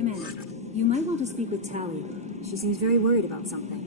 Commander, you might want to speak with Tali. She seems very worried about something.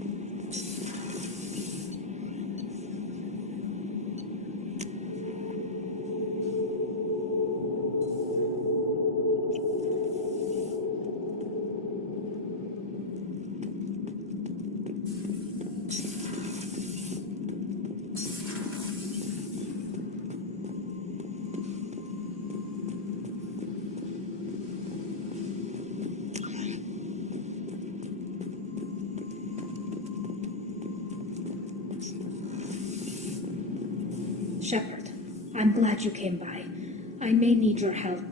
Shepard, I'm glad you came by. I may need your help.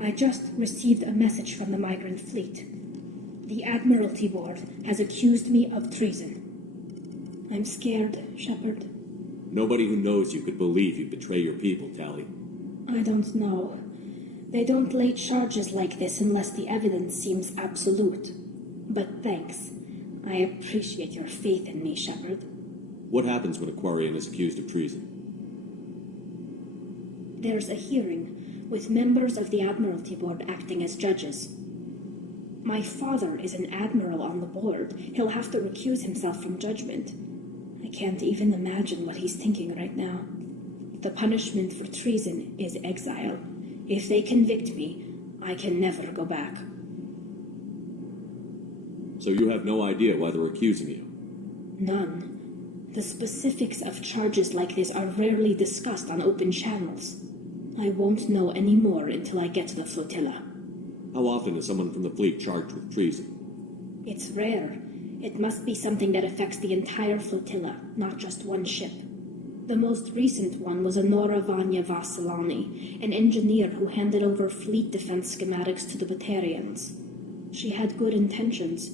I just received a message from the migrant fleet. The Admiralty Board has accused me of treason. I'm scared, Shepard. Nobody who knows you could believe you'd betray your people, Tali. I don't know. They don't lay charges like this unless the evidence seems absolute. But thanks. I appreciate your faith in me, Shepard. What happens when a Quarian is accused of treason? There's a hearing, with members of the Admiralty Board acting as judges. My father is an admiral on the board. He'll have to recuse himself from judgment. I can't even imagine what he's thinking right now. The punishment for treason is exile. If they convict me, I can never go back. So you have no idea why they're accusing you? None. The specifics of charges like this are rarely discussed on open channels. I won't know any more until I get to the flotilla. How often is someone from the fleet charged with treason? It's rare. It must be something that affects the entire flotilla, not just one ship. The most recent one was Anora Vanya Vasilani, an engineer who handed over fleet defense schematics to the Batarians. She had good intentions.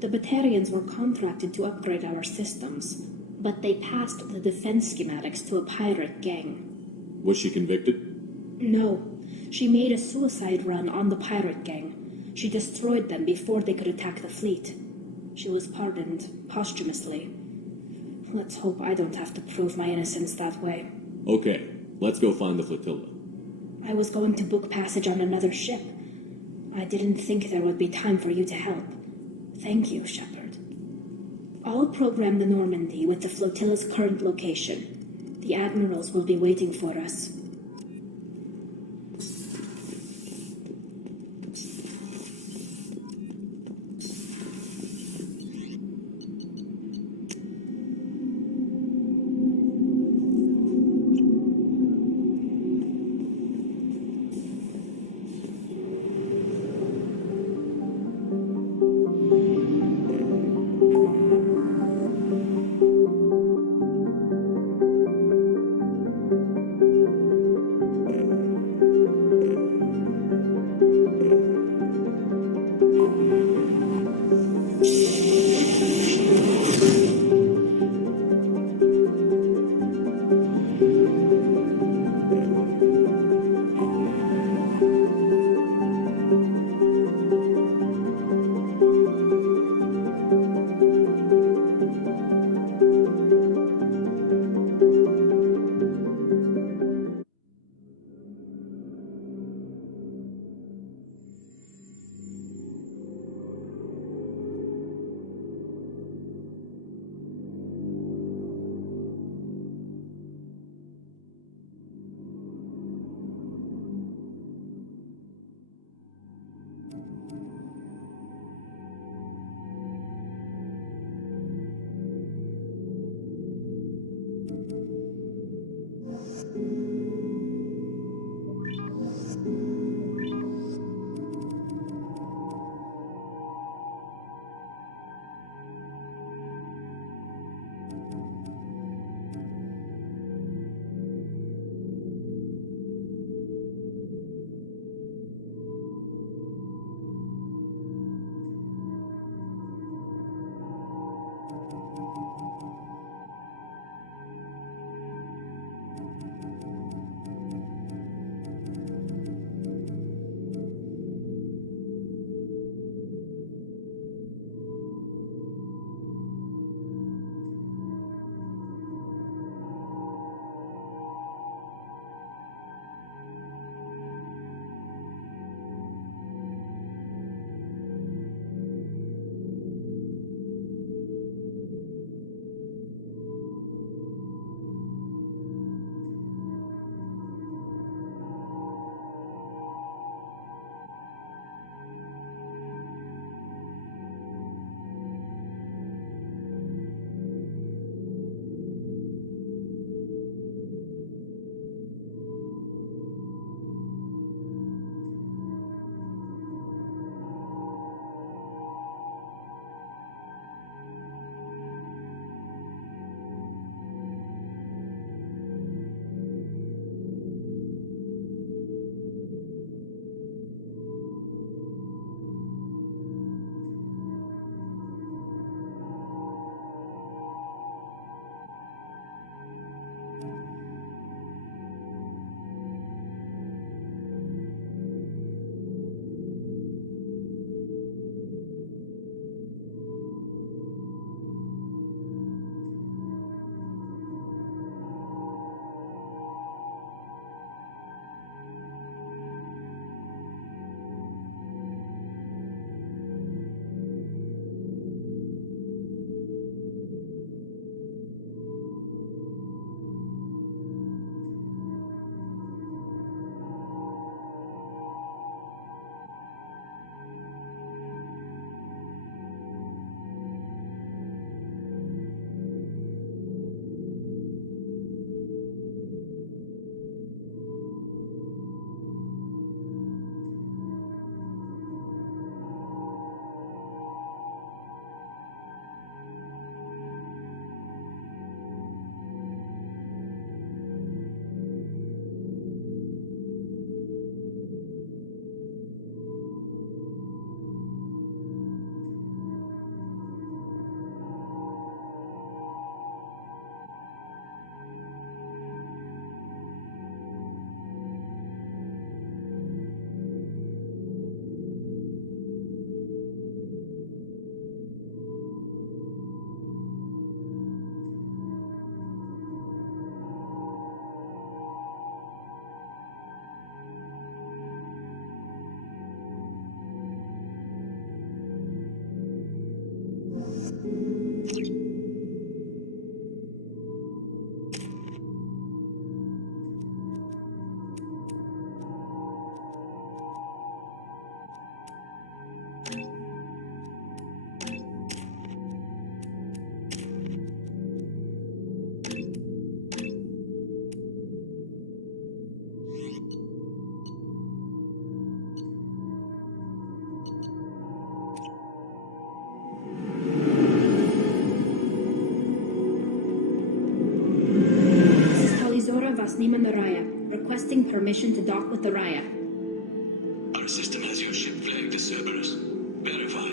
The Batarians were contracted to upgrade our systems, but they passed the defense schematics to a pirate gang. Was she convicted? No. She made a suicide run on the pirate gang. She destroyed them before they could attack the fleet. She was pardoned posthumously. Let's hope I don't have to prove my innocence that way. Okay, let's go find the flotilla. I was going to book passage on another ship. I didn't think there would be time for you to help. Thank you, Shepard. I'll program the Normandy with the flotilla's current location. The admirals will be waiting for us. This is Talizora Vasnima Naraya, requesting permission to dock with the Raya. Our system has your ship flagged as Cerberus. Verify.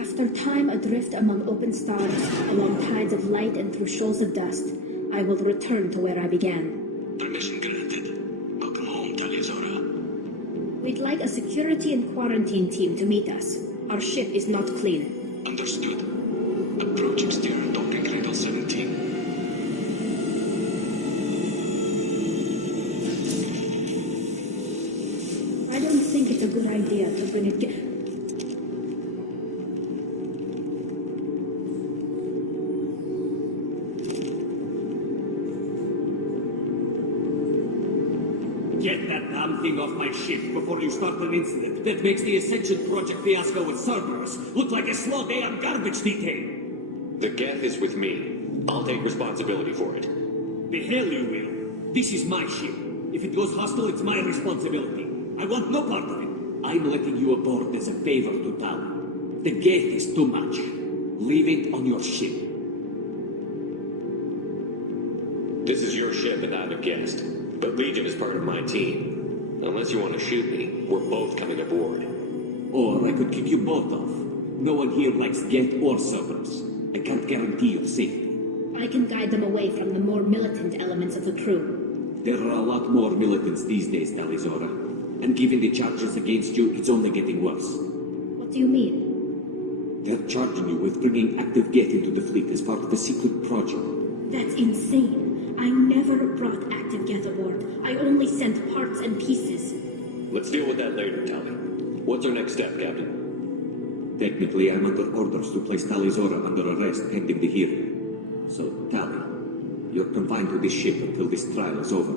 After time adrift among open stars, along tides of light and through shoals of dust, I will return to where I began. Permission granted. Welcome home, Talizora. We'd like a security and quarantine team to meet us. Our ship is not clean. Understood. Approach exterior docking cradle 17. I don't think it's a good idea to bring it. Get that damn thing off my ship before you start an incident that makes the Ascension Project fiasco with Cerberus look like a slow day on garbage detail. The Geth is with me. I'll take responsibility for it. The hell you will. This is my ship. If it goes hostile, it's my responsibility. I want no part of it. I'm letting you aboard as a favor to Tali. The Geth is too much. Leave it on your ship. This is your ship and I'm a guest. But Legion is part of my team. Unless you want to shoot me, we're both coming aboard. Or I could kick you both off. No one here likes Geth or Cerberus. I can't guarantee your safety. I can guide them away from the more militant elements of the crew. There are a lot more militants these days, Talizora. And given the charges against you, it's only getting worse. What do you mean? They're charging you with bringing active Geth into the fleet as part of a secret project. That's insane. I never brought active Geth aboard. I only sent parts and pieces. Let's deal with that later, Tali. What's our next step, Captain? Technically, I'm under orders to place Talizora under arrest pending the hearing. So, Tali, you're confined to this ship until this trial is over.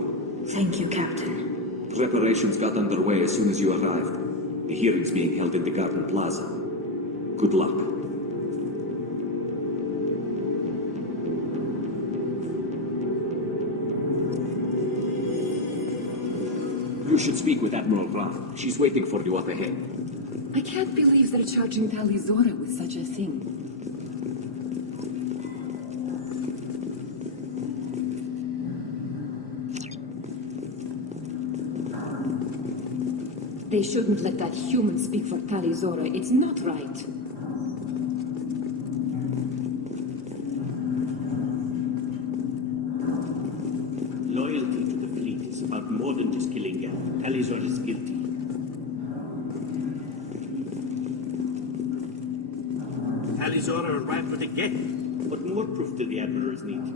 Thank you, Captain. Preparations got underway as soon as you arrived. The hearing's being held in the Garden Plaza. Good luck. You should speak with Admiral Rath. She's waiting for you up ahead. I can't believe they're charging Talizora with such a thing. They shouldn't let that human speak for Talizora. It's not right. Loyalty to the fleet is about more than just killing Geth. Talizora is guilty. Talizora arrived with a Geth. What more proof do the admirals need?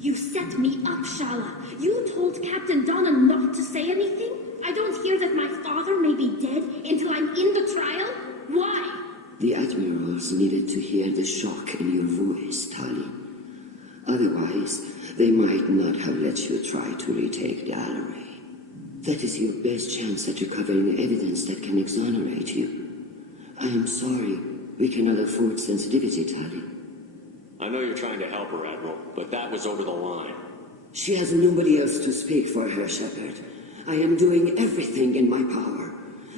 You set me up, Shala. You told Captain Donna not to say anything? I don't hear that my father may be dead until I'm in the trial? Why? The admirals needed to hear the shock in your voice, Tali. Otherwise, they might not have let you try to retake the Alaray. That is your best chance at recovering evidence that can exonerate you. I am sorry. We cannot afford sensitivity, Tali. I know you're trying to help her, Admiral, but that was over the line. She has nobody else to speak for her, Shepard. I am doing everything in my power.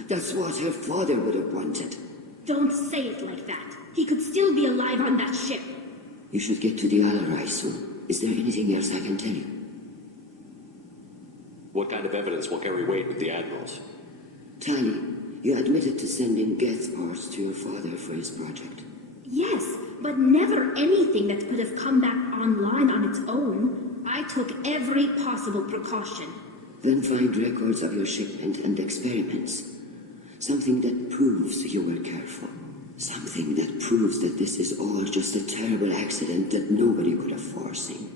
That's what her father would have wanted. Don't say it like that. He could still be alive on that ship. You should get to the Alarai soon. Is there anything else I can tell you? What kind of evidence will carry weight with the Admirals? Tali, you admitted to sending Geth parts to your father for his project. Yes, but never anything that could have come back online on its own. I took every possible precaution. Then find records of your shipment and experiments. Something that proves you were careful. Something that proves that this is all just a terrible accident that nobody could have foreseen.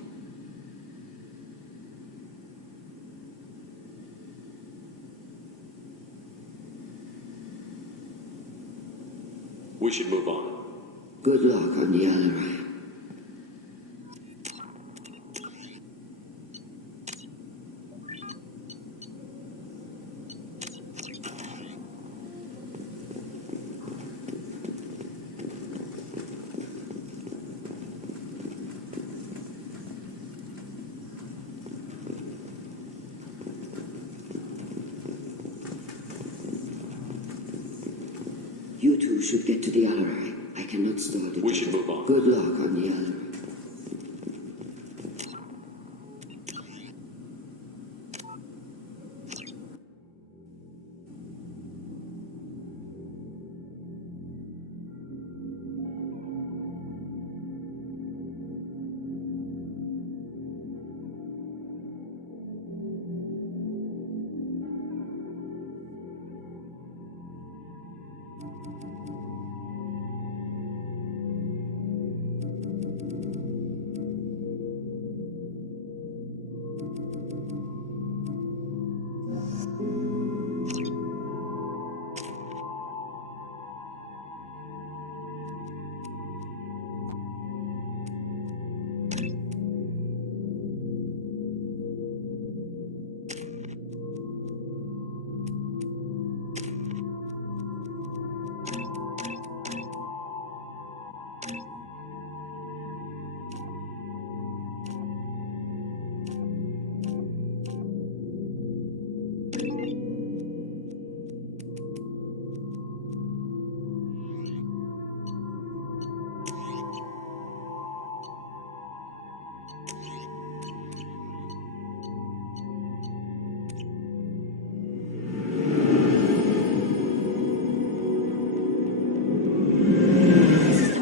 We should move on. Good luck on the Alarai. You two should get to the Alarai. I cannot start it. We should move on. Good luck on the Alarai.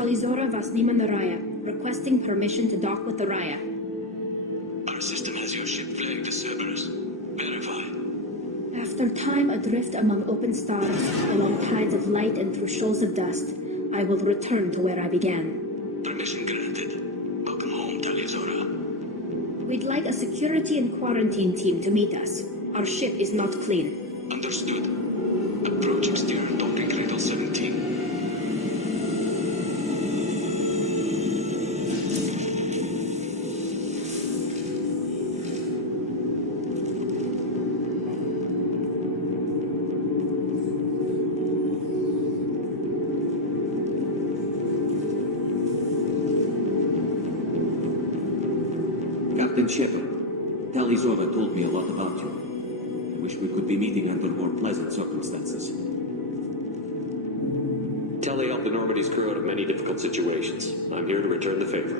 Talizora Vasniman the Raya, requesting permission to dock with the Raya. Our system has your ship flagged as Cerberus. Verify. After time adrift among open stars, along tides of light and through shoals of dust, I will return to where I began. Permission granted. Welcome home, Talizora. We'd like a security and quarantine team to meet us. Our ship is not clean. Understood. Approach exterior docking cradle 17. Captain Shepard, Talizora told me a lot about you. I wish we could be meeting under more pleasant circumstances. Telly helped the Normandy's crew out of many difficult situations. I'm here to return the favor.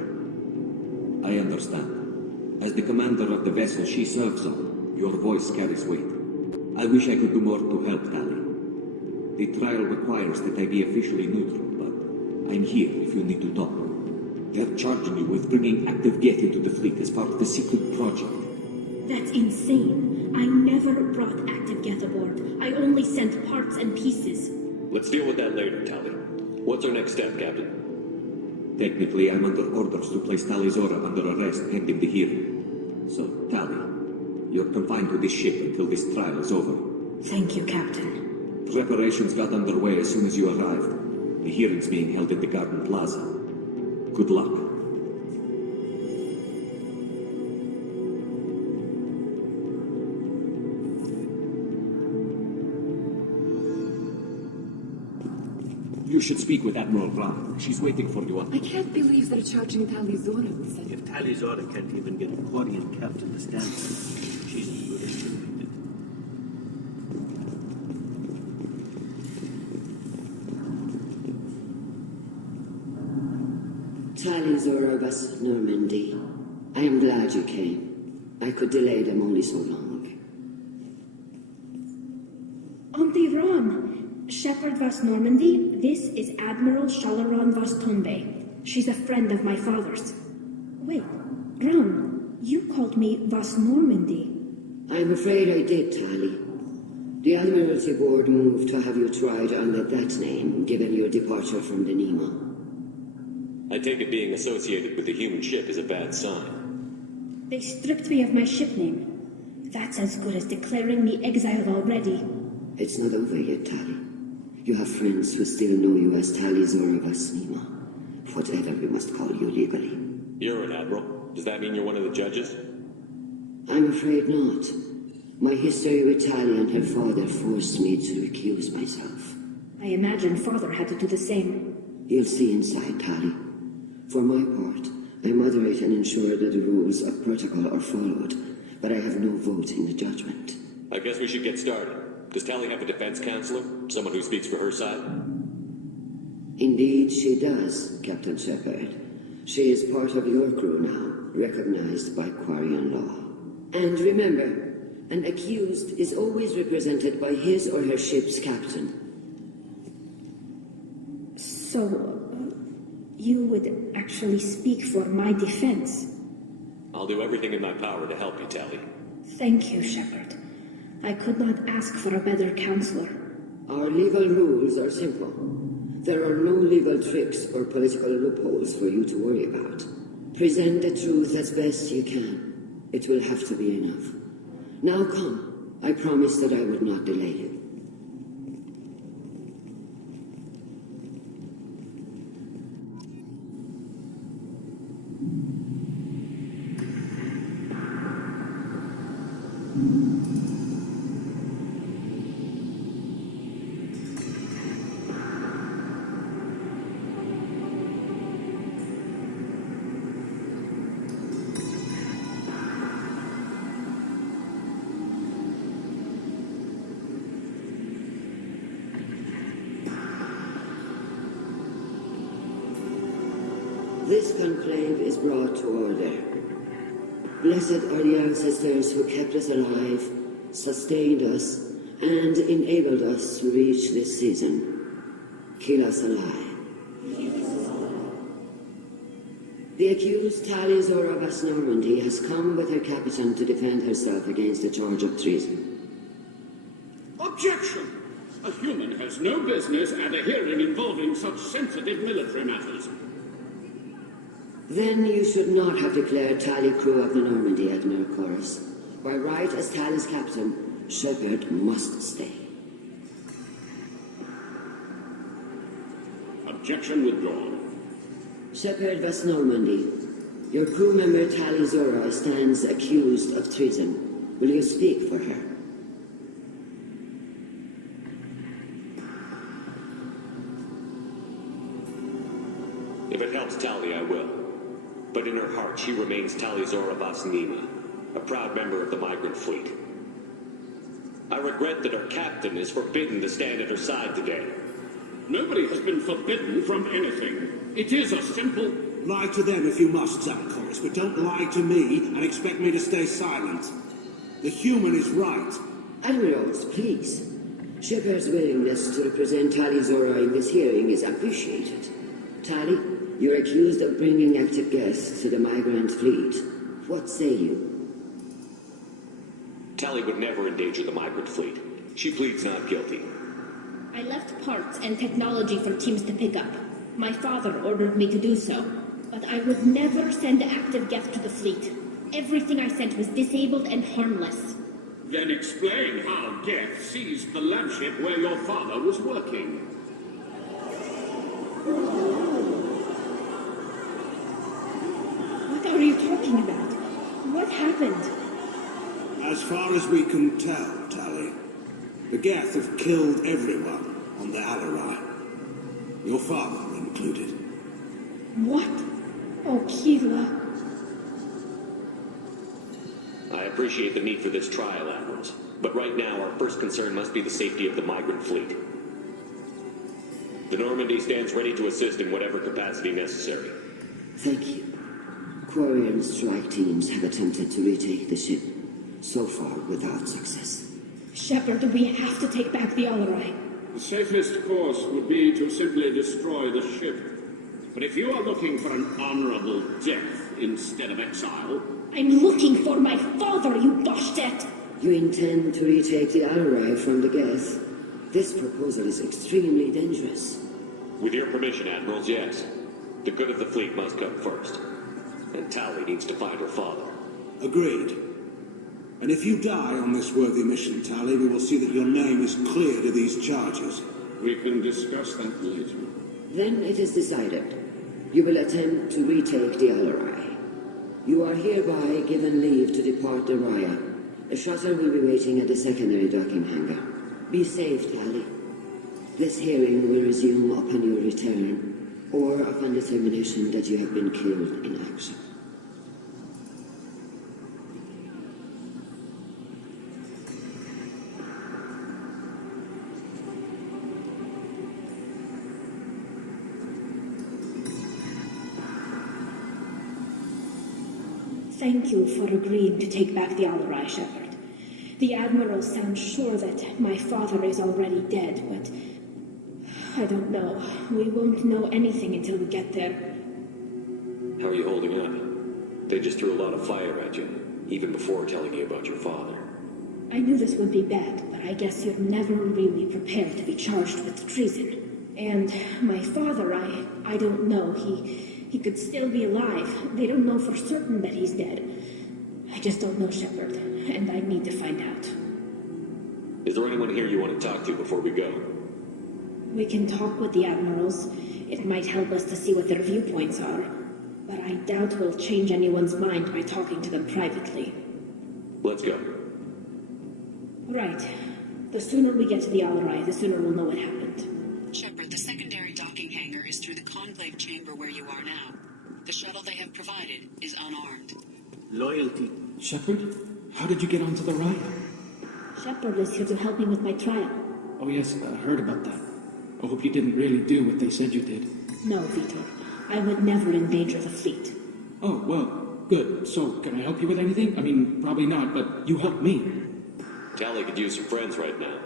I understand. As the commander of the vessel she serves on, your voice carries weight. I wish I could do more to help Tali. The trial requires that I be officially neutral, but I'm here if you need to talk. They're charging you with bringing active Geth into the fleet as part of the secret project. That's insane. I never brought active Geth aboard. I only sent parts and pieces. Let's deal with that later, Tali. What's our next step, Captain? Technically, I'm under orders to place Talizora under arrest pending the hearing. So, Tali, you're confined to this ship until this trial is over. Thank you, Captain. Preparations got underway as soon as you arrived. The hearing's being held at the Garden Plaza. Good luck. You should speak with Admiral Brown. She's waiting for you on... I can't believe they're charging Talizora with it. If Talizora can't even get a Quarian captain to stand for it, she's as good as convicted. Talizora Vas Normandy. I am glad you came. I could delay them only so long. Auntie Ron, Shepard Vas Normandy, this is Admiral Shalaron Vas Tonbe. She's a friend of my father's. Wait, Ron, you called me Vas Normandy. I'm afraid I did, Tali. The Admiralty Board moved to have you tried under that name, given your departure from the Nima. I take it being associated with the human ship is a bad sign. They stripped me of my ship name. That's as good as declaring me exiled already. It's not over yet, Tali. You have friends who still know you as Tali Zora Vasnima, whatever we must call you legally. You're an admiral. Does that mean you're one of the judges? I'm afraid not. My history with Tali and her father forced me to recuse myself. I imagine Father had to do the same. You'll see inside, Tali. For my part, I moderate and ensure that the rules of protocol are followed, but I have no vote in the judgment. I guess we should get started. Does Tali have a defense counselor? Someone who speaks for her side? Indeed, she does, Captain Shepard. She is part of your crew now, recognized by Quarian law. And remember, an accused is always represented by his or her ship's captain. So, you would actually speak for my defense? I'll do everything in my power to help you, Tali. Thank you, Shepard. I could not ask for a better counselor. Our legal rules are simple. There are no legal tricks or political loopholes for you to worry about. Present the truth as best you can. It will have to be enough. Now come. I promised that I would not delay you. This conclave is brought to order. Blessed are the ancestors who kept us alive, sustained us, and enabled us to reach this season. Keep us alive. The accused Tali Zora Vas Normandy has come with her captain to defend herself against a charge of treason. Objection! A human has no business at a hearing involving such sensitive military matters. Then you should not have declared Tali crew of the Normandy, Admiral Chorus. By right as Tali's captain, Shepard must stay. Objection withdrawn. Shepard Vas Normandy, your crew member Tali Zora stands accused of treason. Will you speak for her? If it helps Tali, I will. But in her heart, she remains Tali Zora Vas Nima, a proud member of the migrant fleet. I regret that her captain is forbidden to stand at her side today. Nobody has been forbidden from anything. It is a simple... Lie to them if you must, Zalcoris, but don't lie to me and expect me to stay silent. The human is right. Admirals, please. Shepard's willingness to represent Tali Zora in this hearing is appreciated. Tali, you're accused of bringing active guests to the migrant fleet. What say you? Tali would never endanger the migrant fleet. She pleads not guilty. I left parts and technology for teams to pick up. My father ordered me to do so, but I would never send active guests to the fleet. Everything I sent was disabled and harmless. Then explain how Geth seized the lab ship where your father was working. What are you talking about? What happened? As far as we can tell, Tali, the Geth have killed everyone on the Alarai. Your father included. What? Oh, Keela. I appreciate the need for this trial, Admirals. But right now, our first concern must be the safety of the migrant fleet. The Normandy stands ready to assist in whatever capacity necessary. Thank you. Quarian strike teams have attempted to retake the ship, so far without success. Shepard, we have to take back the Alarai. The safest course would be to simply destroy the ship. But if you are looking for an honorable death instead of exile... I'm looking for my father, you Bashtet! You intend to retake the Alarai from the Geth? This proposal is extremely dangerous. With your permission, Admirals, yes. The good of the fleet must come first. And Tali needs to find her father. Agreed. And if you die on this worthy mission, Tali, we will see that your name is cleared of these charges. We can discuss that later. Then it is decided. You will attempt to retake the Alarai. You are hereby given leave to depart the Raya. The shuttle will be waiting at the secondary docking hangar. Be safe, Tali. This hearing will resume upon your return, or upon determination that you have been killed in action. Thank you for agreeing to take back the Alarai, Shepard. The Admiral sounds sure that my father is already dead, but I don't know. We won't know anything until we get there. How are you holding up? They just threw a lot of fire at you, even before telling you about your father. I knew this would be bad, but I guess you're never really prepared to be charged with treason. And my father, I don't know. He could still be alive. They don't know for certain that he's dead. I just don't know, Shepard, and I need to find out. Is there anyone here you want to talk to before we go? We can talk with the Admirals. It might help us to see what their viewpoints are. But I doubt we'll change anyone's mind by talking to them privately. Let's go. Right. The sooner we get to the Alarai, the sooner we'll know what happened. Shepard, the secondary docking hangar is through the conclave chamber where you are now. The shuttle they have provided is unarmed. Loyalty. Shepard? How did you get onto the Raya? Shepard is here to help me with my trial. Oh yes, I heard about that. I hope you didn't really do what they said you did. No, Vitor. I would never endanger the fleet. Oh, well, good. So, can I help you with anything? I mean, probably not, but you helped me. Tali could use some friends right now.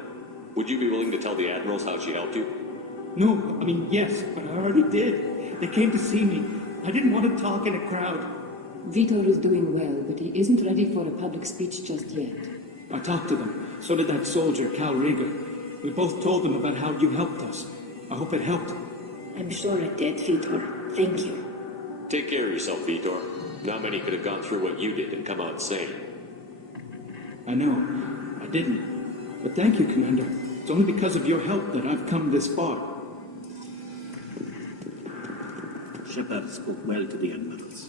Would you be willing to tell the Admirals how she helped you? No, I mean, yes, but I already did. They came to see me. I didn't want to talk in a crowd. Vitor is doing well, but he isn't ready for a public speech just yet. I talked to them. So did that soldier, Cal Rieger. We both told them about how you helped us. I hope it helped. I'm sure it did, Vitor. Thank you. Take care of yourself, Vitor. Not many could have gone through what you did and come out sane. I know. I didn't. But thank you, Commander. It's only because of your help that I've come this far. Shepard spoke well to the Admirals.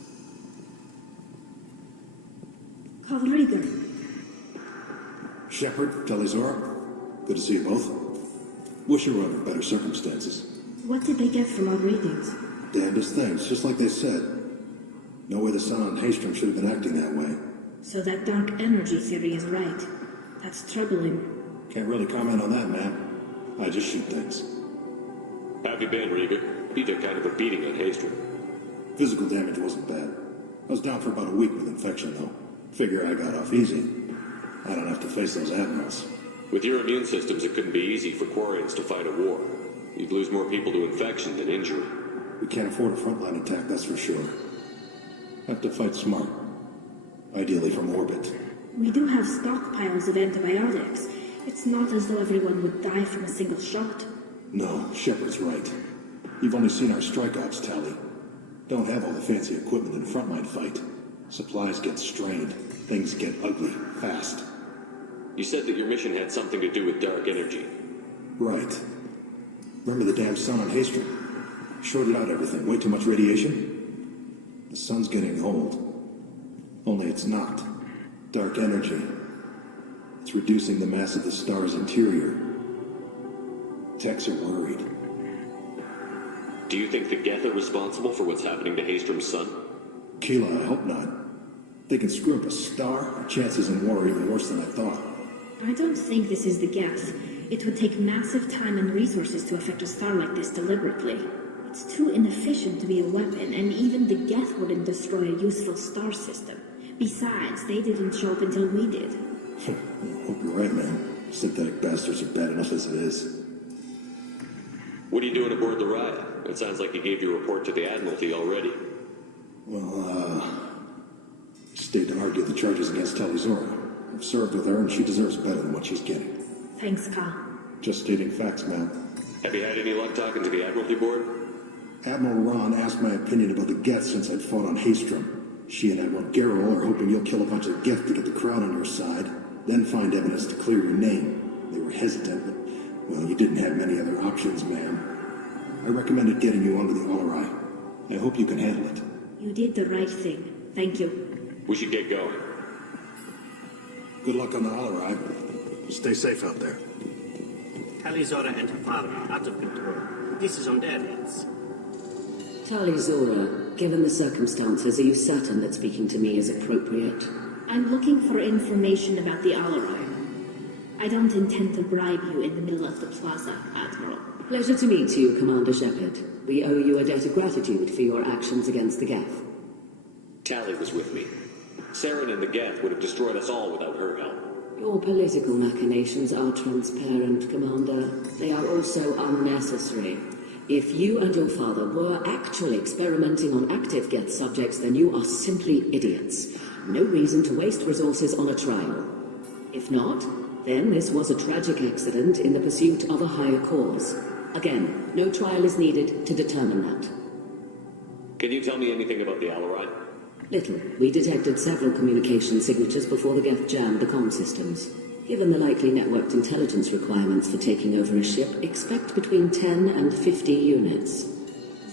Cal Rieger. Shepard, Talizora, good to see you both. Wish you were under better circumstances. What did they get from our readings? Damnedest things, just like they said. No way the sun on Haystrom should have been acting that way. So that dark energy theory is right. That's troubling. Can't really comment on that, man. I just shoot things. How have you been, Rieger? You took kind of a beating on Haystrom. Physical damage wasn't bad. I was down for about a week with infection, though. Figure I got off easy. I don't have to face those admirals. With your immune systems, it couldn't be easy for Quarians to fight a war. You'd lose more people to infection than injury. We can't afford a frontline attack, that's for sure. Have to fight smart. Ideally from orbit. We do have stockpiles of antibiotics. It's not as though everyone would die from a single shot. No, Shepard's right. You've only seen our strike ops tally. Don't have all the fancy equipment in a frontline fight. Supplies get strained. Things get ugly, fast. You said that your mission had something to do with dark energy. Right. Remember the damn sun on Haystrom? Shorted out everything. Way too much radiation? The sun's getting old. Only it's not. Dark energy. It's reducing the mass of the star's interior. Techs are worried. Do you think the Geth are responsible for what's happening to Haystrom's sun? Keela, I hope not. They can screw up a star. Our chances in war are even worse than I thought. I don't think this is the Geth. It would take massive time and resources to affect a star like this deliberately. It's too inefficient to be a weapon, and even the Geth wouldn't destroy a useful star system. Besides, they didn't show up until we did. Hope you're right, man. Synthetic bastards are bad enough as it is. What are you doing aboard the Raya? It sounds like you gave your report to the Admiralty already. Well, stayed to argue the charges against Talizora. I've served with her, and she deserves better than what she's getting. Thanks, Cal. Just stating facts, Mal. Have you had any luck talking to the Admiralty Board? Admiral Ron asked my opinion about the Geth since I'd fought on Haystrom. She and Admiral Garrow are hoping you'll kill a bunch of Geth to get the crowd on your side, then find evidence to clear your name. They were hesitant, but Well, you didn't have many other options, ma'am. I recommended getting you onto the Alarai. I hope you can handle it. You did the right thing. Thank you. We should get going. Good luck on the Alarai. Stay safe out there. Tali Zora and her father are out of control. This is on their heads. Tali Zora, given the circumstances, are you certain that speaking to me is appropriate? I'm looking for information about the Alarai. I don't intend to bribe you in the middle of the plaza, Admiral. Pleasure to meet you, Commander Shepard. We owe you a debt of gratitude for your actions against the Geth. Tali was with me. Saren and the Geth would have destroyed us all without her help. Your political machinations are transparent, Commander. They are also unnecessary. If you and your father were actually experimenting on active Geth subjects, then you are simply idiots. No reason to waste resources on a trial. If not, then this was a tragic accident in the pursuit of a higher cause. Again, no trial is needed to determine that. Can you tell me anything about the Alarai? Little. We detected several communication signatures before the Geth jammed the comm systems. Given the likely networked intelligence requirements for taking over a ship, expect between 10 and 50 units.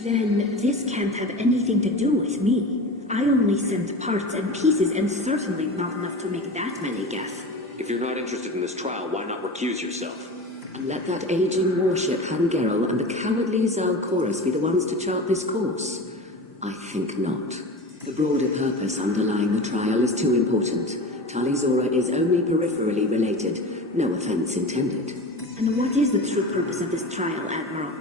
Then this can't have anything to do with me. I only sent parts and pieces, and certainly not enough to make that many Geth. If you're not interested in this trial, why not recuse yourself? And let that aging warship Hangerel and the cowardly Zalcorus be the ones to chart this course? I think not. The broader purpose underlying the trial is too important. Tali Zora is only peripherally related. No offense intended. And what is the true purpose of this trial, Admiral?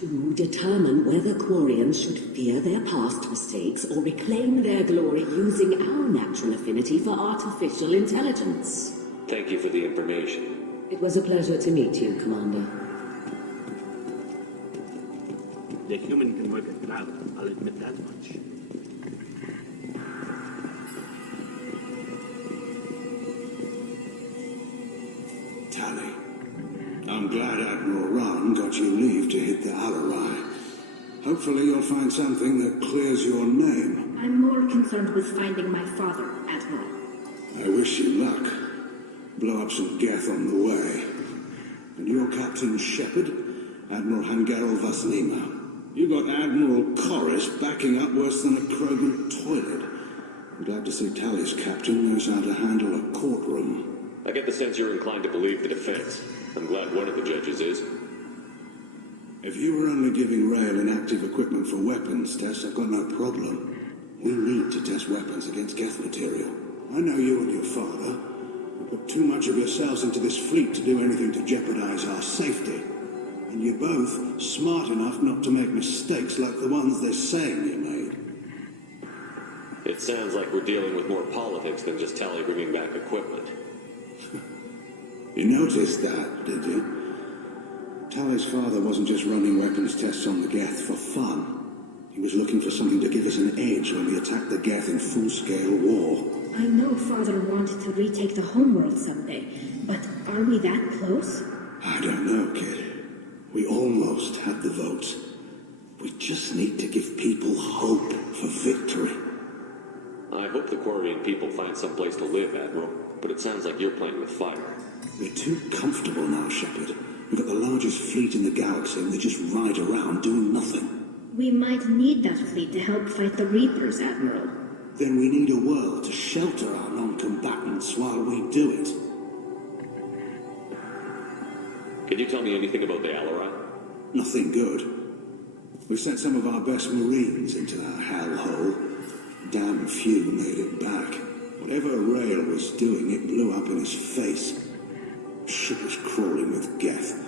To determine whether Quarians should fear their past mistakes or reclaim their glory using our natural affinity for artificial intelligence. Thank you for the information. It was a pleasure to meet you, Commander. The human can work at cloud, I'll admit that much. Tali, I'm glad Admiral Rahn got you leave to hit the Alarai. Hopefully you'll find something that clears your name. I'm more concerned with finding my father, Admiral. I wish you luck. Blow up some Geth on the way. And your Captain Shepard, Admiral Hangerel Vasnima. You got Admiral Corus backing up worse than a Krogan toilet. I'm glad to see Tali's captain knows how to handle a courtroom. I get the sense you're inclined to believe the defense. I'm glad one of the judges is. If you were only giving Rael inactive equipment for weapons tests, I've got no problem. We need to test weapons against Geth material. I know you and your father. You put too much of yourselves into this fleet to do anything to jeopardize our safety. And you're both smart enough not to make mistakes like the ones they're saying you made. It sounds like we're dealing with more politics than just Tali bringing back equipment. You noticed that, did you? Tali's father wasn't just running weapons tests on the Geth for fun. He was looking for something to give us an edge when we attacked the Geth in full-scale war. I know Father wanted to retake the homeworld someday, but are we that close? I don't know, kid. We almost had the votes. We just need to give people hope for victory. I hope the Quarian people find some place to live, Admiral, but it sounds like you're playing with fire. We're too comfortable now, Shepard. We've got the largest fleet in the galaxy and they just ride around doing nothing. We might need that fleet to help fight the Reapers, Admiral. Then we need a world to shelter our non-combatants while we do it. Can you tell me anything about the Alarai? Nothing good. We sent some of our best Marines into that hellhole. Damn few made it back. Whatever Rael was doing, it blew up in his face. Ship was crawling with Geth.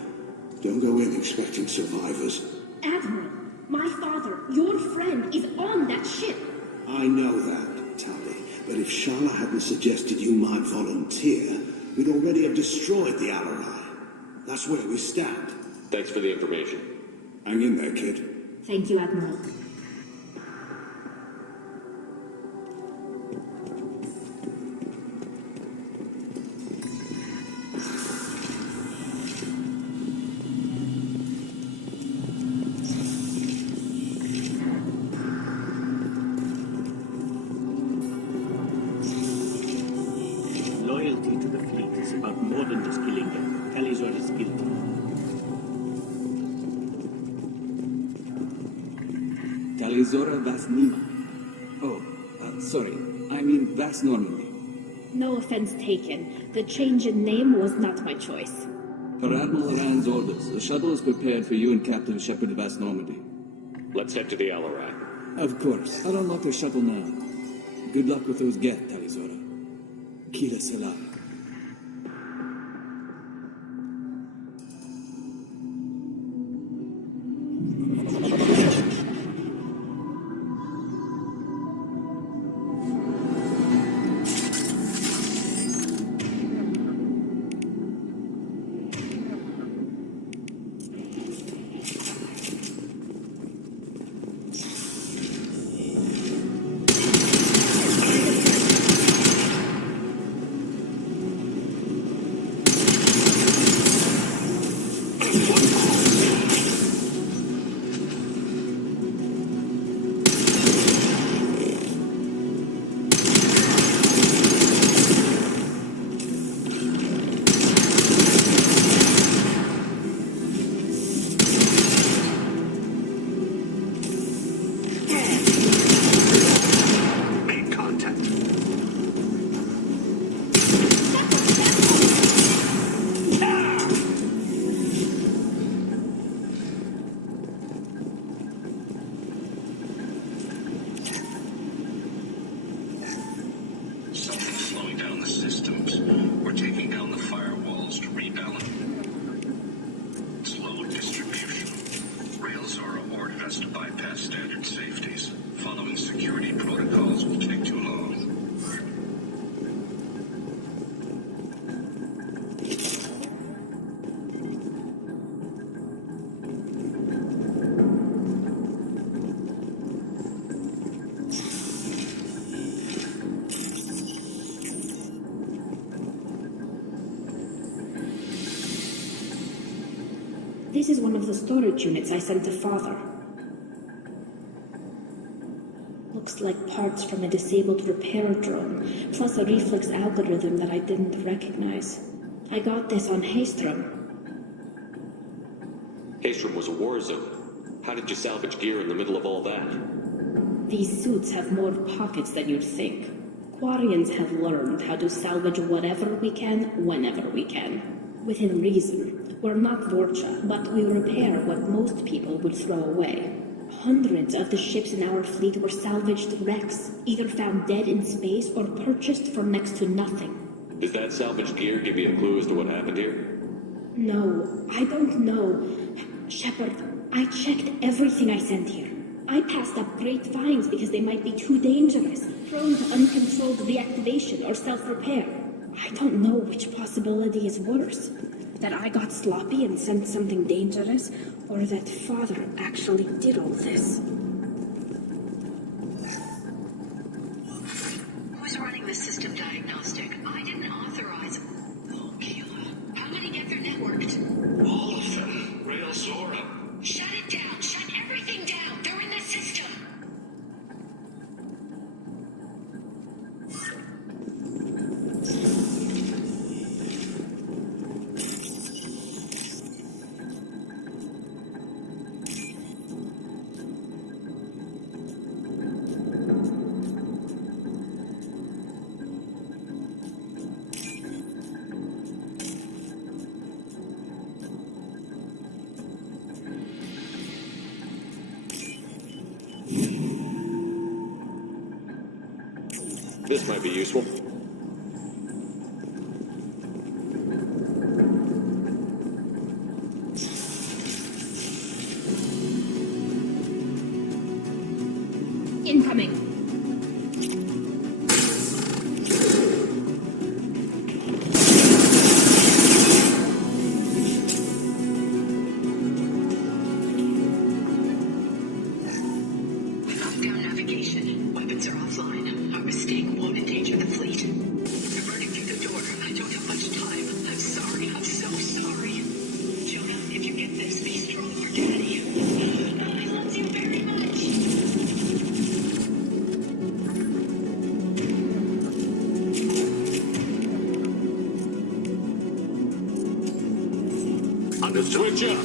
Don't go in expecting survivors. Admiral, my father, your friend, is on that ship. I know that, Tali. But if Shala hadn't suggested you might volunteer, we'd already have destroyed the Alarai. That's where we stand. Thanks for the information. Hang in there, kid. Thank you, Admiral. Loyalty to the fleet is about more than just killing them. Tali Zora is guilty. Talizora Vas Nima. Oh, sorry. I mean Vas Normandy. No offense taken. The change in name was not my choice. Per Admiral Rand's orders, the shuttle is prepared for you and Captain Shepard Vas Normandy. Let's head to the Alarak. Of course. I'll unlock the shuttle now. Good luck with those Geth, Talizora. Kila Selam. This is one of the storage units I sent to Father. Looks like parts from a disabled repair drone, plus a reflex algorithm that I didn't recognize. I got this on Haestrom. Haestrom was a war zone. How did you salvage gear in the middle of all that? These suits have more pockets than you'd think. Quarians have learned how to salvage whatever we can, whenever we can. Within reason. We're not Vorcha, but we repair what most people would throw away. Hundreds of the ships in our fleet were salvaged wrecks, either found dead in space or purchased for next to nothing. Does that salvaged gear give you a clue as to what happened here? No, I don't know. Shepard, I checked everything I sent here. I passed up great finds because they might be too dangerous, prone to uncontrolled reactivation or self-repair. I don't know which possibility is worse. That I got sloppy and sent something dangerous, or that Father actually did all this. Who's running the system diagnostic? I didn't authorize. Oh, Kila. How many get their networked? All of them. Rail Zora. Shut it down. Shut everything down. They're in the system. This might be useful. Incoming. Lockdown navigation. Weapons are offline. Our mistake won't endanger the fleet. They're burning through the door. I don't have much time. I'm sorry. I'm so sorry. Jonah, if you get this, be strong for Daddy. I love you very much. Understood. Switch up.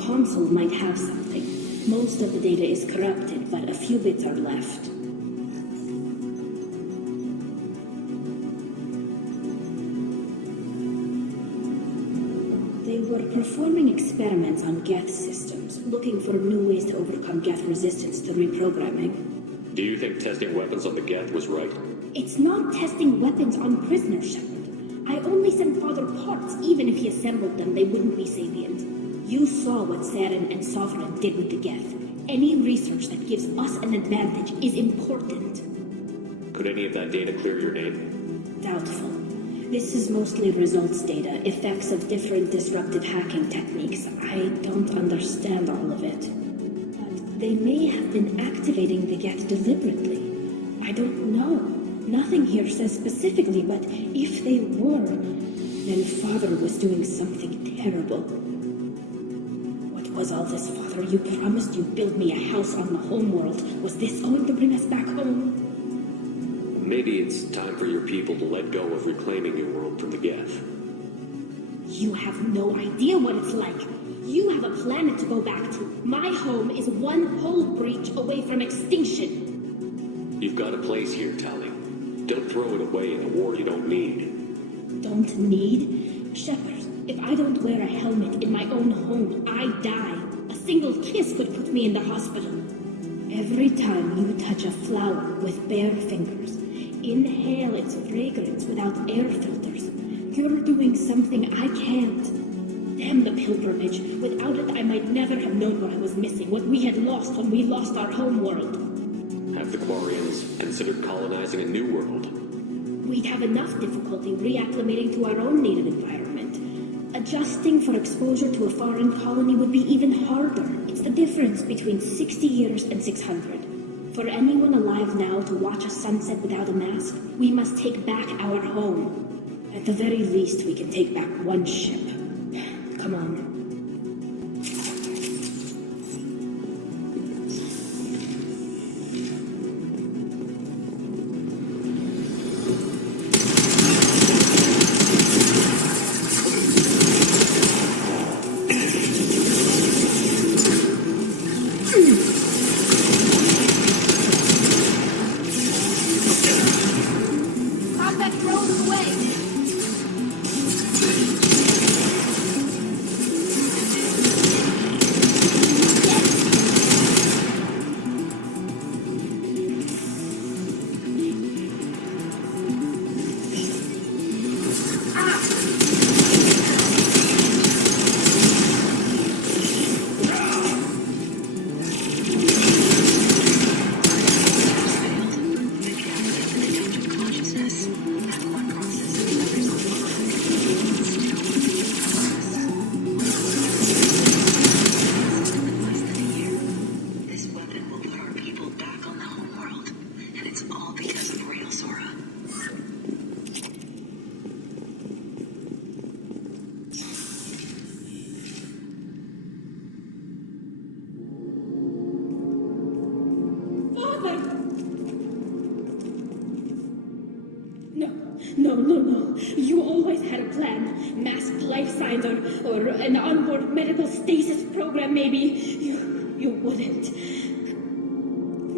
console might have something. Most of the data is corrupted, but a few bits are left. They were performing experiments on Geth systems, looking for new ways to overcome Geth resistance to reprogramming. Do you think testing weapons on the Geth was right? It's not testing weapons on prisoners, Shepard. I only sent Father parts. Even if he assembled them, they wouldn't be sapient. You saw what Saren and Sovereign did with the Geth. Any research that gives us an advantage is important. Could any of that data clear your name? Doubtful. This is mostly results data, effects of different disruptive hacking techniques. I don't understand all of it. But they may have been activating the Geth deliberately. I don't know. Nothing here says specifically, but if they were, then Father was doing something terrible. What was all this, Father? You promised you'd build me a house on the homeworld. Was this going to bring us back home? Maybe it's time for your people to let go of reclaiming your world from the Geth. You have no idea what it's like. You have a planet to go back to. My home is one hull breach away from extinction. You've got a place here, Tali. Don't throw it away in a war you don't need. Don't need? Shepard, if I don't wear a helmet in my own home, I die. A single kiss could put me in the hospital. Every time you touch a flower with bare fingers, inhale its fragrance without air filters, you're doing something I can't. Damn the pilgrimage. Without it, I might never have known what I was missing, what we had lost when we lost our home world. Have the Quarians considered colonizing a new world? We'd have enough difficulty reacclimating to our own native environment. Adjusting for exposure to a foreign colony would be even harder. It's the difference between 60 years and 600. For anyone alive now to watch a sunset without a mask, we must take back our home. At the very least, we can take back one ship. Come on. No. You always had a plan. Masked life signs or an onboard medical stasis program, maybe. You wouldn't.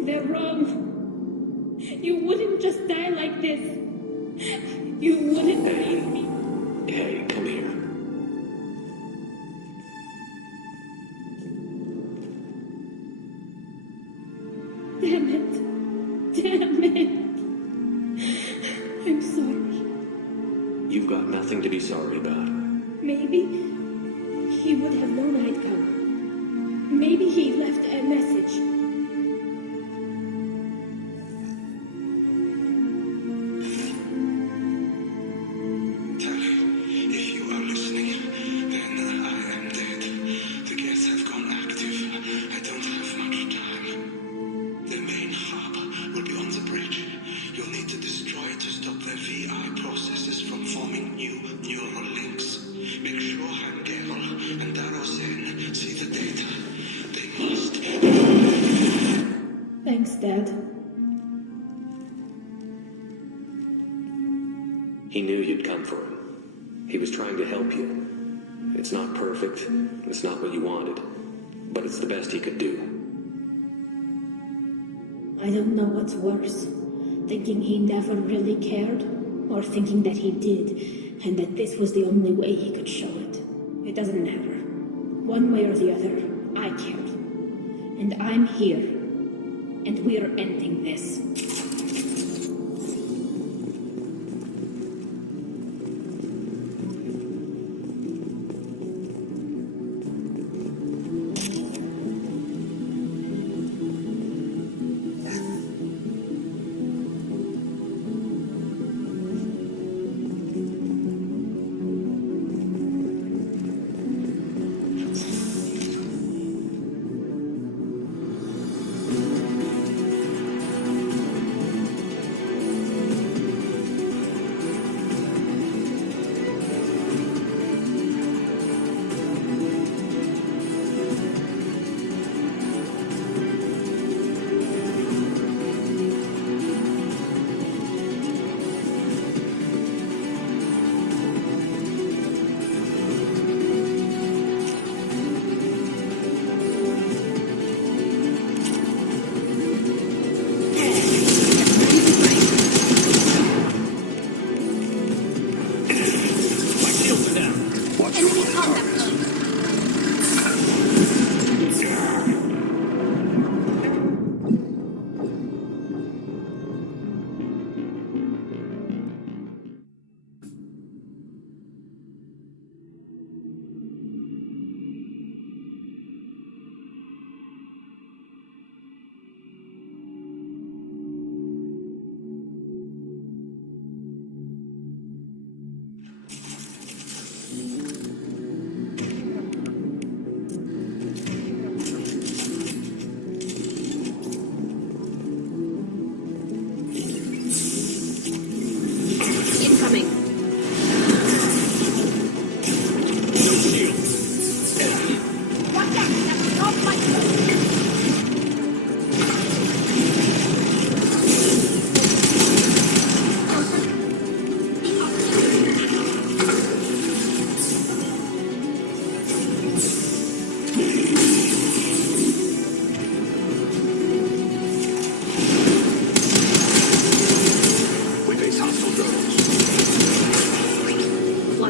They're wrong. You wouldn't just die like this. You wouldn't leave me. Hey, come here. Damn it. I'm sorry. You've got nothing to be sorry about. Maybe he would have known I'd come. Maybe he left a message. Thanks, Dad. He knew you'd come for him. He was trying to help you. It's not perfect. It's not what you wanted. But it's the best he could do. I don't know what's worse. Thinking he never really cared, or thinking that he did, and that this was the only way he could show it. It doesn't matter. One way or the other, I cared. And I'm here. And we're ending this.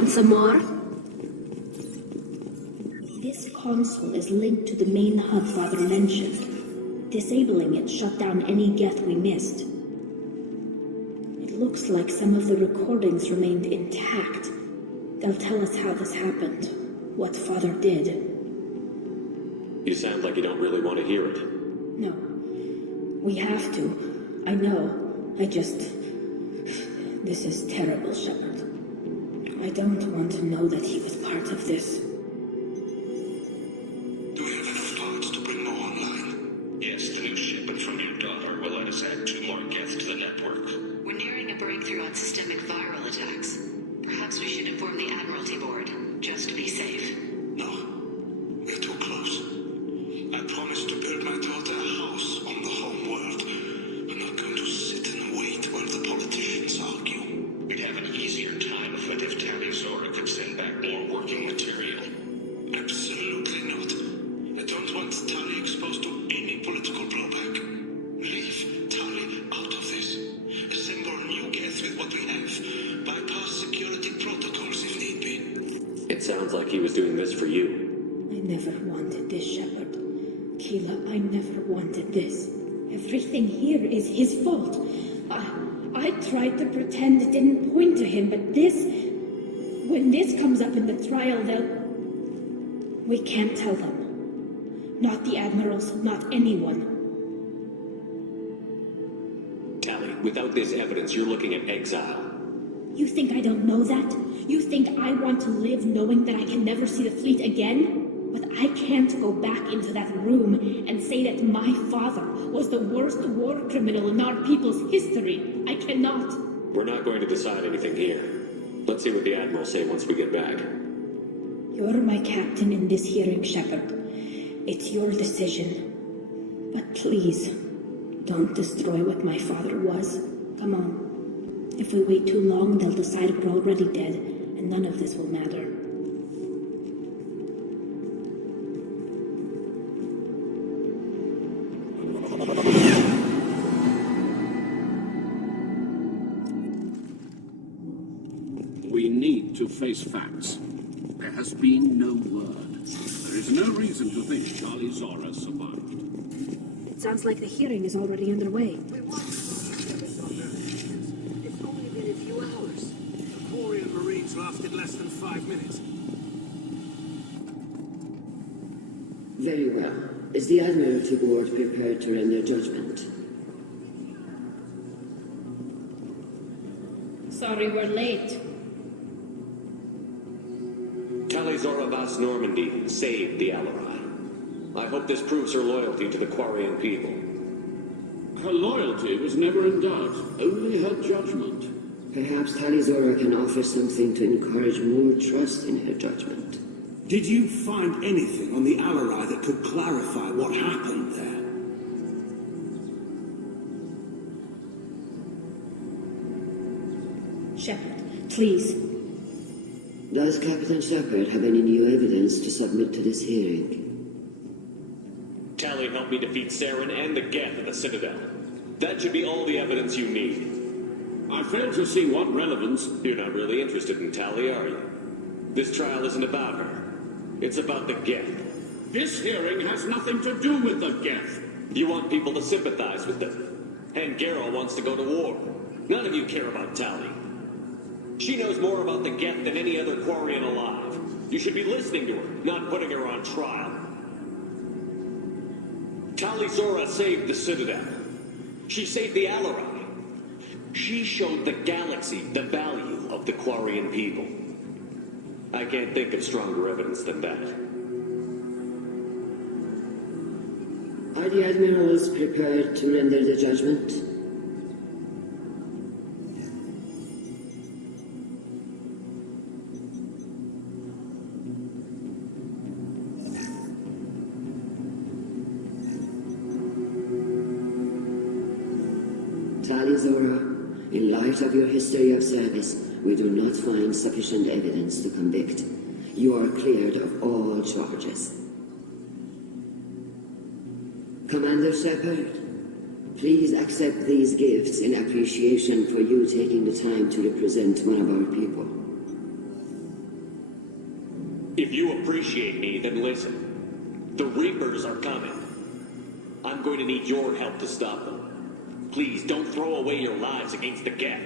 Some more? This console is linked to the main hub Father mentioned. Disabling it shut down any Geth we missed. It looks like some of the recordings remained intact. They'll tell us how this happened, what Father did. You sound like you don't really want to hear it. No. We have to. I know. This is terrible, Shepard. I don't want to know that he was part of this. Do we have enough parts to bring more online? Yes, the new shipment from your daughter will let us add 2 more Geth to the network. We're nearing a breakthrough on systemic viral attacks. Perhaps we should inform the Admiralty Board, just to be safe. No, we're too close. I promised to build my daughter a house on the home world. I'm not going to sit and wait while the politicians argue. We'd have an easier time of it if Tali Zora could send back more working material. Absolutely not. I don't want Tali exposed to any political blowback. Leave Tali out of this. Assemble new Geth with what we have. Bypass security protocols if need be. It sounds like he was doing this for you. I never wanted this, Shepard. Keela, I never wanted this. Everything here is his fault. I tried to pretend it didn't point to him, but when this comes up in the trial, we can't tell them. Not the admirals, not anyone. Tali, without this evidence, you're looking at exile. You think I don't know that? You think I want to live knowing that I can never see the fleet again? But I can't go back into that room and say that my father was the worst war criminal in our people's history. I cannot. We're not going to decide anything here. Let's see what the Admirals say once we get back. You're my captain in this hearing, Shepard. It's your decision. But please, don't destroy what my father was. Come on. If we wait too long, they'll decide we're already dead, and none of this will matter. to face facts. There has been no word. There is no reason to think Charlie Zora survived. It sounds like the hearing is already underway. It's only been a few hours. The Quarian Marines lasted less than 5 minutes. Very well. Is the Admiralty Board prepared to render judgment? Sorry we're late. Tali Zora Vas Normandy saved the Alarai. I hope this proves her loyalty to the Quarian people. Her loyalty was never in doubt, only her judgment. Perhaps Tali Zora can offer something to encourage more trust in her judgment. Did you find anything on the Alarai that could clarify what happened there? Shepard, please. Does Captain Shepard have any new evidence to submit to this hearing? Tali helped me defeat Saren and the Geth at the Citadel. That should be all the evidence you need. I fail to see what relevance... You're not really interested in Tali, are you? This trial isn't about her. It's about the Geth. This hearing has nothing to do with the Geth. You want people to sympathize with them. And Garrow wants to go to war. None of you care about Tali. She knows more about the Geth than any other Quarian alive. You should be listening to her, not putting her on trial. Tali Zora saved the Citadel. She saved the Alarai. She showed the galaxy the value of the Quarian people. I can't think of stronger evidence than that. Are the admirals prepared to render the judgment? Tali Zora, in light of your history of service, we do not find sufficient evidence to convict. You are cleared of all charges. Commander Shepard, please accept these gifts in appreciation for you taking the time to represent one of our people. If you appreciate me, then listen. The Reapers are coming. I'm going to need your help to stop them. Please don't throw away your lives against the Geth.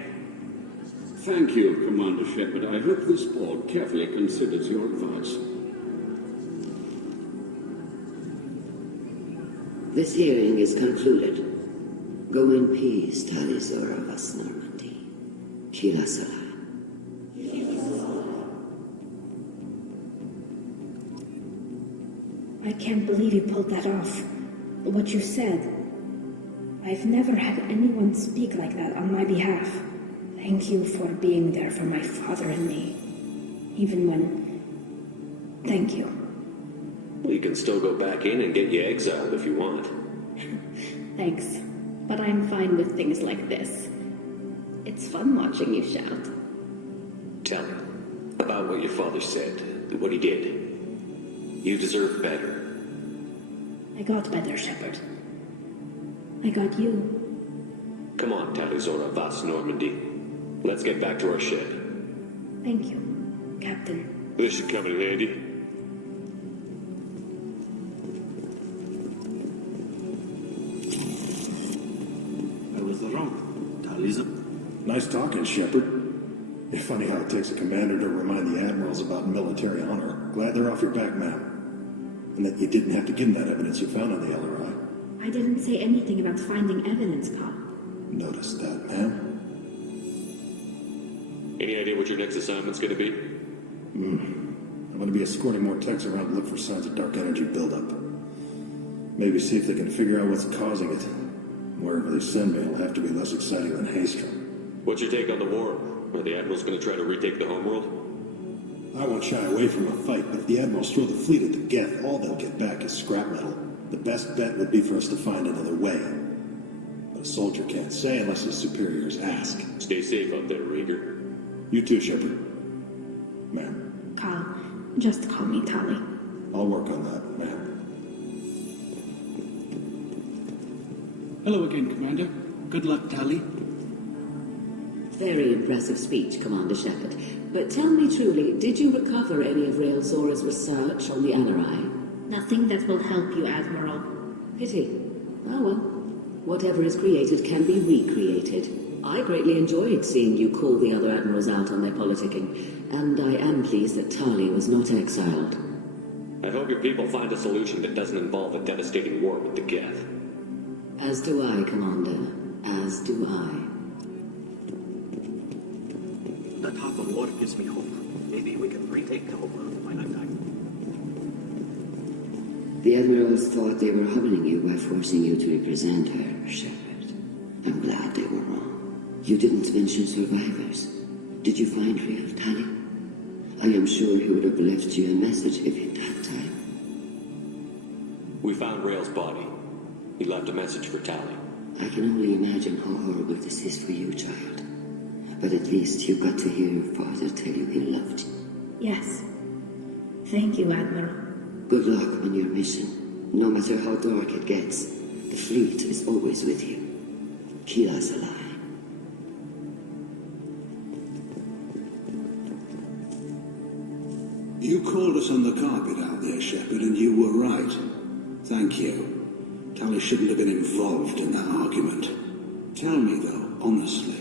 Thank you, Commander Shepard. I hope this board carefully considers your advice. This hearing is concluded. Go in peace, Tali Zora Vas Normandy. Kila Salah. I can't believe you pulled that off. What you said. I've never had anyone speak like that on my behalf. Thank you for being there for my father and me. Even when... Thank you. We can still go back in and get you exiled if you want. Thanks. But I'm fine with things like this. It's fun watching you shout. Tell me about what your father said, what he did. You deserve better. I got better, Shepard. I got you. Come on, Tali Zora Vas Normandy. Let's get back to our shed. Thank you, Captain. This should come in handy. I was wrong. Tali's a... Nice talking, Shepard. It's funny how it takes a commander to remind the admirals about military honor. Glad they're off your back, ma'am. And that you didn't have to give them that evidence you found on the LRI. I didn't say anything about finding evidence, Cal. Noticed that, ma'am. Any idea what your next assignment's gonna be? I'm going to be escorting more techs around to look for signs of dark energy buildup. Maybe see if they can figure out what's causing it. Wherever they send me, it'll have to be less exciting than Haestrom. What's your take on the war? Are the admirals gonna try to retake the homeworld? I won't shy away from a fight, but if the admirals throw the fleet at the Geth, all they'll get back is scrap metal. The best bet would be for us to find another way. But a soldier can't say unless his superiors ask. Stay safe out there, Rieger. You too, Shepard. Ma'am. Cal, just call me Tali. I'll work on that, ma'am. Hello again, Commander. Good luck, Tali. Very impressive speech, Commander Shepard. But tell me truly, did you recover any of Rael Zora's research on the Alarai? Nothing that will help you, Admiral. Pity. Oh well. Whatever is created can be recreated. I greatly enjoyed seeing you call the other admirals out on their politicking, and I am pleased that Tali was not exiled. I hope your people find a solution that doesn't involve a devastating war with the Geth. As do I, Commander. As do I. The talk of war gives me hope. Maybe we can retake the whole world by nighttime. The admirals thought they were humbling you by forcing you to represent her, Shepard. I'm glad they were wrong. You didn't mention survivors. Did you find real Tali? I am sure he would have left you a message if he'd had time. We found Rael's body. He left a message for Tali. I can only imagine how horrible this is for you, child. But at least you got to hear your father tell you he loved you. Yes. Thank you, Admiral. Good luck on your mission. No matter how dark it gets, the fleet is always with you. Keela's alive. You called us on the carpet out there, Shepard, and you were right. Thank you. Tali shouldn't have been involved in that argument. Tell me, though, honestly,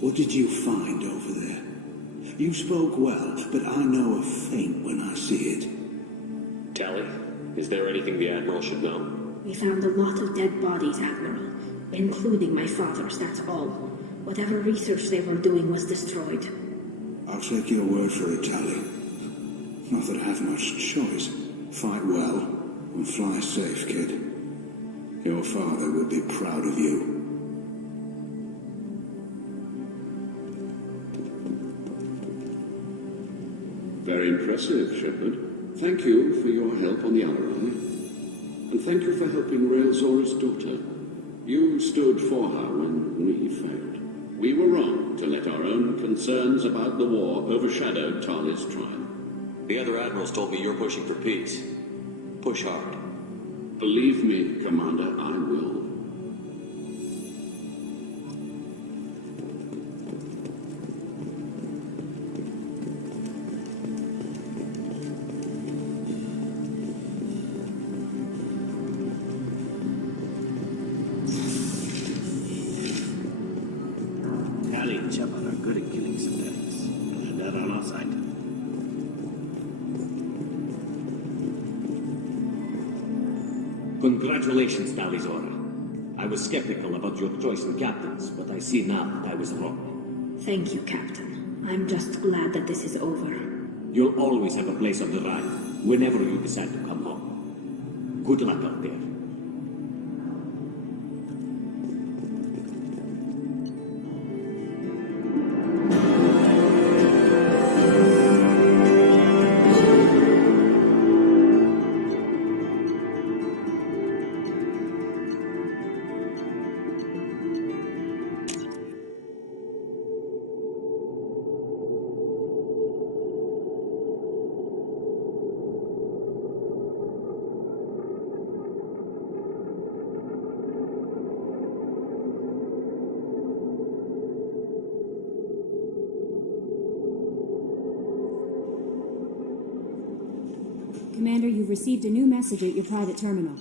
what did you find over there? You spoke well, but I know a feint when I see it. Tali, is there anything the Admiral should know? We found a lot of dead bodies, Admiral. Including my father's, that's all. Whatever research they were doing was destroyed. I'll take your word for it, Tali. Not that I have much choice. Fight well, and fly safe, kid. Your father will be proud of you. Very impressive, Shepard. Thank you for your help on the Alarai. And thank you for helping Rael Zora's daughter. You stood for her when we failed. We were wrong to let our own concerns about the war overshadow Tali's trial. The other admirals told me you're pushing for peace. Push hard. Believe me, Commander, I will. Tali and Shepard are good at killing civilians. And they're on our side. Congratulations, Tali Zora. I was skeptical about your choice in captains, but I see now that I was wrong. Thank you, Captain. I'm just glad that this is over. You'll always have a place on the ride, whenever you decide to come home. Good luck out there. Commander, you've received a new message at your private terminal.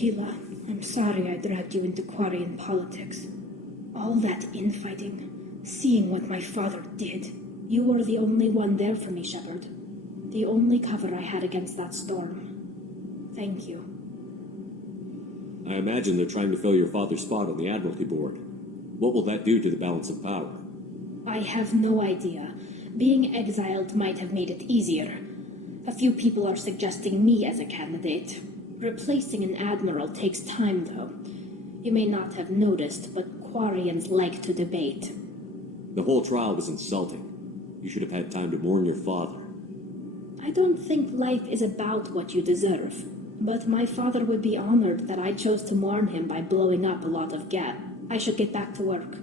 Keela, I'm sorry I dragged you into Quarian politics. All that infighting, seeing what my father did. You were the only one there for me, Shepard. The only cover I had against that storm. Thank you. I imagine they're trying to fill your father's spot on the Admiralty Board. What will that do to the balance of power? I have no idea. Being exiled might have made it easier. A few people are suggesting me as a candidate. Replacing an admiral takes time, though. You may not have noticed, but Quarians like to debate. The whole trial was insulting. You should have had time to mourn your father. I don't think life is about what you deserve, but my father would be honored that I chose to mourn him by blowing up a lot of gas. I should get back to work,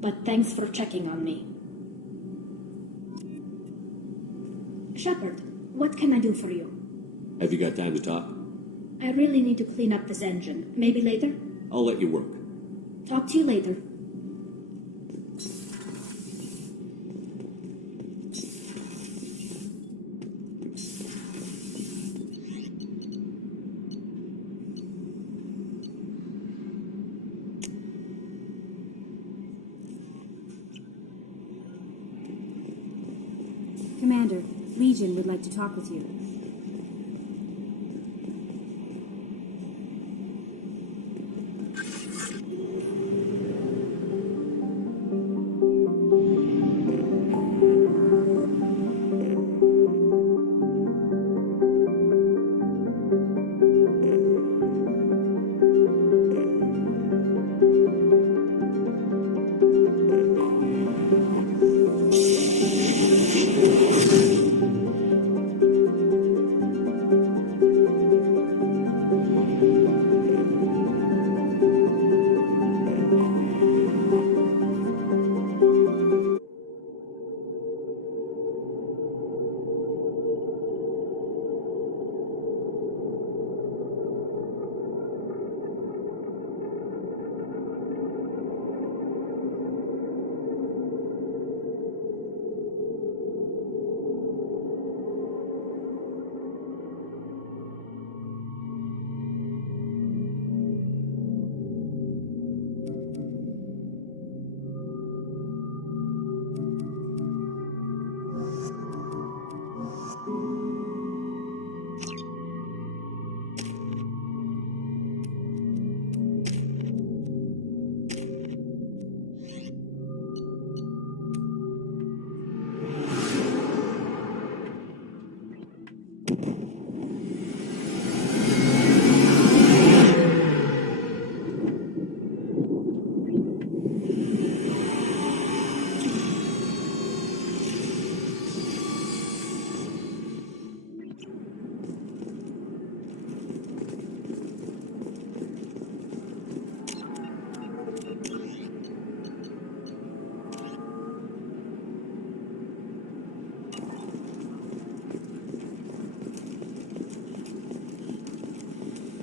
but thanks for checking on me. Shepard, what can I do for you? Have you got time to talk? I really need to clean up this engine. Maybe later? I'll let you work. Talk to you later. Commander, Legion would like to talk with you.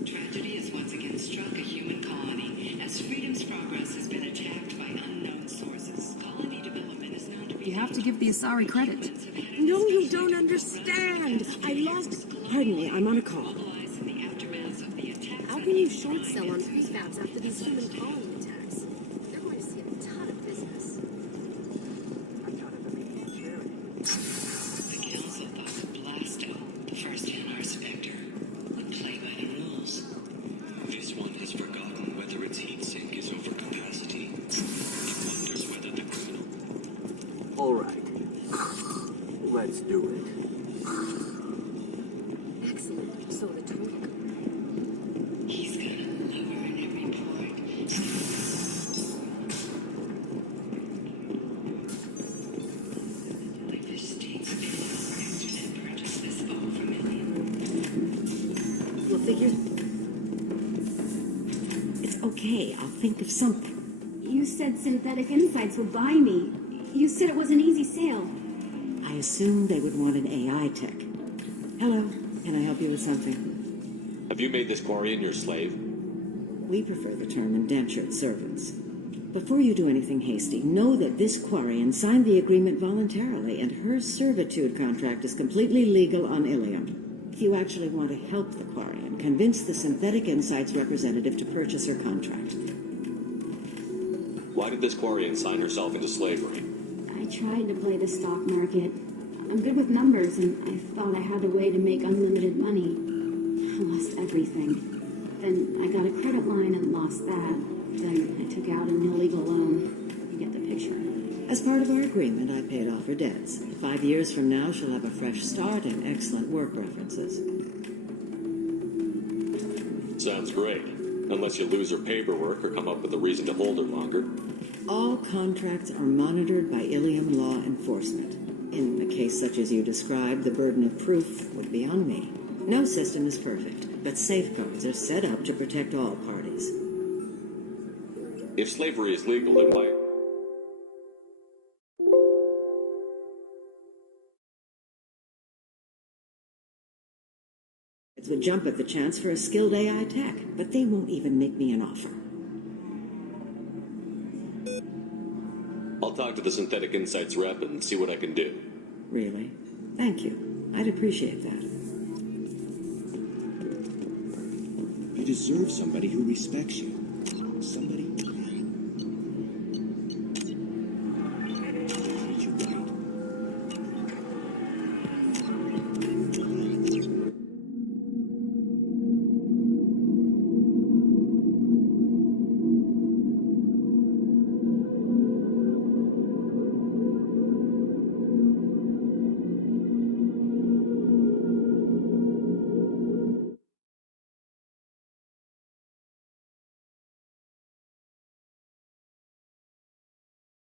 Tragedy has once again struck a human colony as Freedom's progress has been attacked by unknown sources. Colony development is known to be... You have to give the Asari credit. No, you don't understand. I lost... Pardon me, I'm on a call. How can you short sell on prefabs after these human colony attacks? They're going to see a ton of business. The council thought Blasto, the first NR Spectre, would play by the rules. This one has forgotten whether its heat sink is over capacity. It wonders whether the criminal... All right. Let's do it. Excellent. So the tool. He's gonna lower in every port. Like the state's bid and purchase this boat for millions. We'll figure... It's okay. I'll think of something. You said Synthetic Insights would buy me. You said it was an easy sale. I assumed they would want an AI tech. Hello. Can I help you with something? Have you made this Quarian your slave? We prefer the term indentured servants. Before you do anything hasty, know that this Quarian signed the agreement voluntarily, and her servitude contract is completely legal on Ilium. If you actually want to help the Quarian, convince the Synthetic Insights representative to purchase her contract. Why did this Quarian sign herself into slavery? I tried to play the stock market. I'm good with numbers, and I thought I had a way to make unlimited money. I lost everything. Then I got a credit line and lost that. Then I took out an illegal loan. You get the picture. As part of our agreement, I paid off her debts. 5 years from now, she'll have a fresh start and excellent work references. Sounds great. Unless you lose her paperwork or come up with a reason to hold her longer. All contracts are monitored by Ilium law enforcement. In a case such as you described, the burden of proof would be on me. No system is perfect, but safeguards are set up to protect all parties. If slavery is legal, then why... It would jump at the chance for a skilled AI tech, but they won't even make me an offer. I'll talk to the Synthetic Insights rep and see what I can do. Really? Thank you. I'd appreciate that. You deserve somebody who respects you.